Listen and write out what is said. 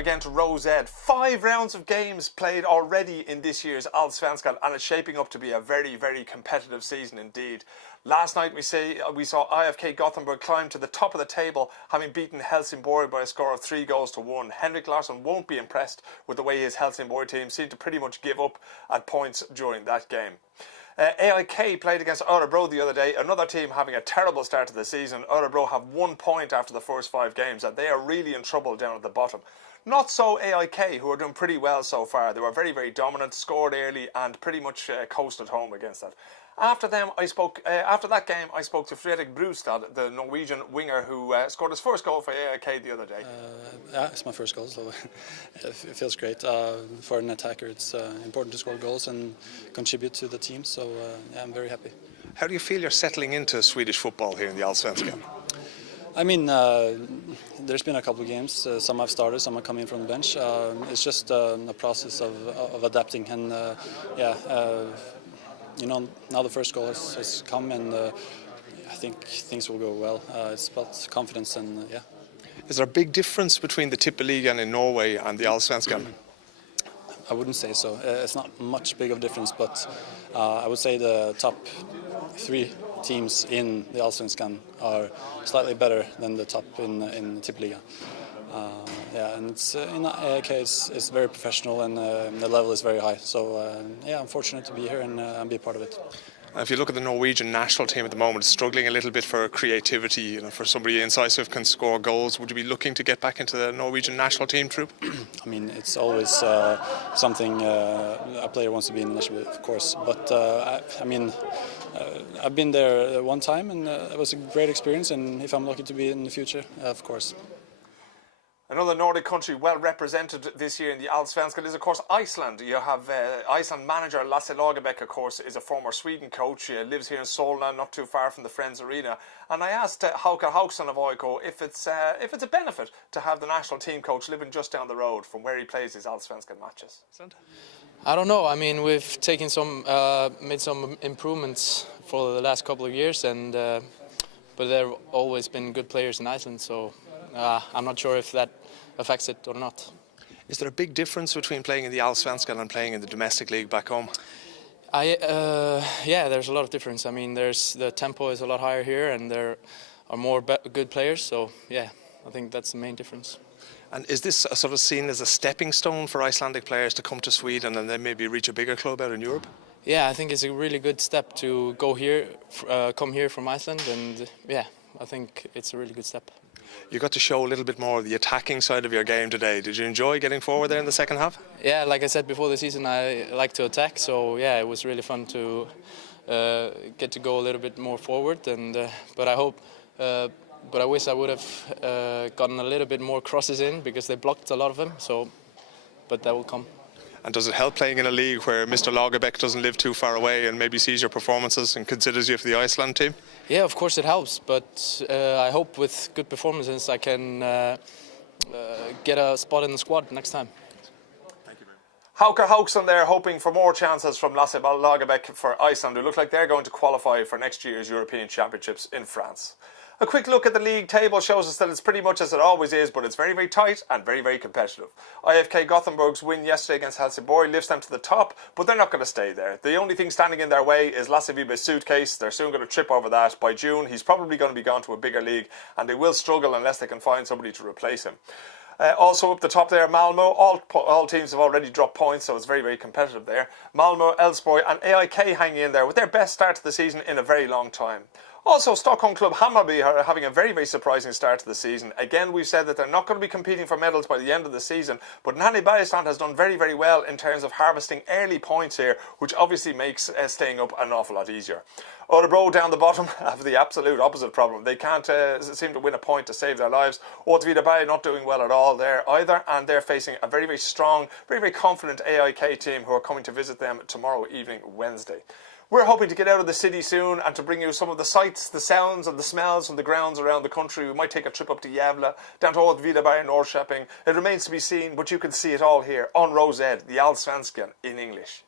again to Rose Ed. 5 rounds of games played already in this year's Allsvenskan, and it's shaping up to be a very, very competitive season indeed. Last night we saw IFK Gothenburg climb to the top of the table, having beaten Helsingborg by a score of 3-1. Henrik Larsson won't be impressed with the way his Helsingborg team seemed to pretty much give up at points during that game. AIK played against Örebro the other day, another team having a terrible start to the season. Örebro have 1 point after the first 5 games, and they are really in trouble down at the bottom. Not so AIK, who are doing pretty well so far. They were very, very dominant, scored early, and pretty much coasted home against that. After that game, I spoke to Fredrik Brustad, the Norwegian winger who scored his first goal for AIK the other day. Yeah, it's my first goal, so it feels great. For an attacker, it's important to score goals and contribute to the team, so yeah, I'm very happy. How do you feel you're settling into Swedish football here in the Allsvenskan? I mean, there's been a couple of games. Some I've started, some are coming from the bench. It's just a process of adapting, and you know, now the first goal has come, and I think things will go well. It's about confidence, and yeah. Is there a big difference between the Tippeligaen in Norway and the Allsvenskan? I wouldn't say so. It's not much big of a difference, but I would say the top 3 teams in the Allsvenskan are slightly better than the top in the Tippeligaen. Yeah, and it's in AIK it's very professional, and the level is very high. So yeah, I'm fortunate to be here and be a part of it. If you look at the Norwegian national team at the moment, it's struggling a little bit for creativity. You know, for somebody incisive can score goals. Would you be looking to get back into the Norwegian national team troop? I mean, it's always something a player wants to be in the national, of course. But I mean, I've been there one time, and it was a great experience. And if I'm lucky to be in the future, of course. Another Nordic country well represented this year in the Allsvenskan is, of course, Iceland. You have Iceland manager Lasse Vibe, of course, is a former Sweden coach. He lives here in Solna, not too far from the Friends Arena. And I asked Hauka Hauksson of AIK if it's a benefit to have the national team coach living just down the road from where he plays his Allsvenskan matches. I don't know. I mean, we've taken made some improvements for the last couple of years, and but there have always been good players in Iceland, so I'm not sure if that affects it or not. Is there a big difference between playing in the Allsvenskan and playing in the domestic league back home? Yeah, there's a lot of difference. I mean, the tempo is a lot higher here, and there are more good players. So yeah, I think that's the main difference. And is this sort of seen as a stepping stone for Icelandic players to come to Sweden and then maybe reach a bigger club out in Europe? Yeah, I think it's a really good step to go here, come here from Iceland, and yeah, I think it's a really good step. You got to show a little bit more of the attacking side of your game today. Did you enjoy getting forward there in the second half? Yeah, like I said before the season, I like to attack. So yeah, it was really fun to get to go a little bit more forward. And but I wish I would have gotten a little bit more crosses in, because they blocked a lot of them. So, but that will come. And does it help playing in a league where Mr. Lagerbäck doesn't live too far away and maybe sees your performances and considers you for the Iceland team? Yeah, of course it helps, but I hope with good performances I can get a spot in the squad next time. Thank you very much. Hauka Hauksson there, hoping for more chances from Lasse Lagerbäck for Iceland, who look like they're going to qualify for next year's European Championships in France. A quick look at the league table shows us that it's pretty much as it always is, but it's very, very tight and very, very competitive. IFK Gothenburg's win yesterday against Helsingborg lifts them to the top, but they're not going to stay there. The only thing standing in their way is Lasse Vibe's suitcase. They're soon going to trip over that. By June, he's probably going to be gone to a bigger league, and they will struggle unless they can find somebody to replace him. Also up the top there, Malmo. All teams have already dropped points, so it's very, very competitive there. Malmo, Elfsborg and AIK hanging in there with their best start to the season in a very long time. Also, Stockholm club Hammarby are having a very, very surprising start to the season. Again, we've said that they're not going to be competing for medals by the end of the season, but Nanny Bergstrand has done very, very well in terms of harvesting early points here, which obviously makes staying up an awful lot easier. Örebro down the bottom have the absolute opposite problem. They can't seem to win a point to save their lives. Åtvidaberg not doing well at all there either, and they're facing a very, very strong, very, very confident AIK team who are coming to visit them tomorrow evening, Wednesday. We're hoping to get out of the city soon and to bring you some of the sights, the sounds and the smells from the grounds around the country. We might take a trip up to Gävle, down to Åtvidaberg and Norrköping. It remains to be seen, but you can see it all here on Rose Ed, the Allsvenskan in English.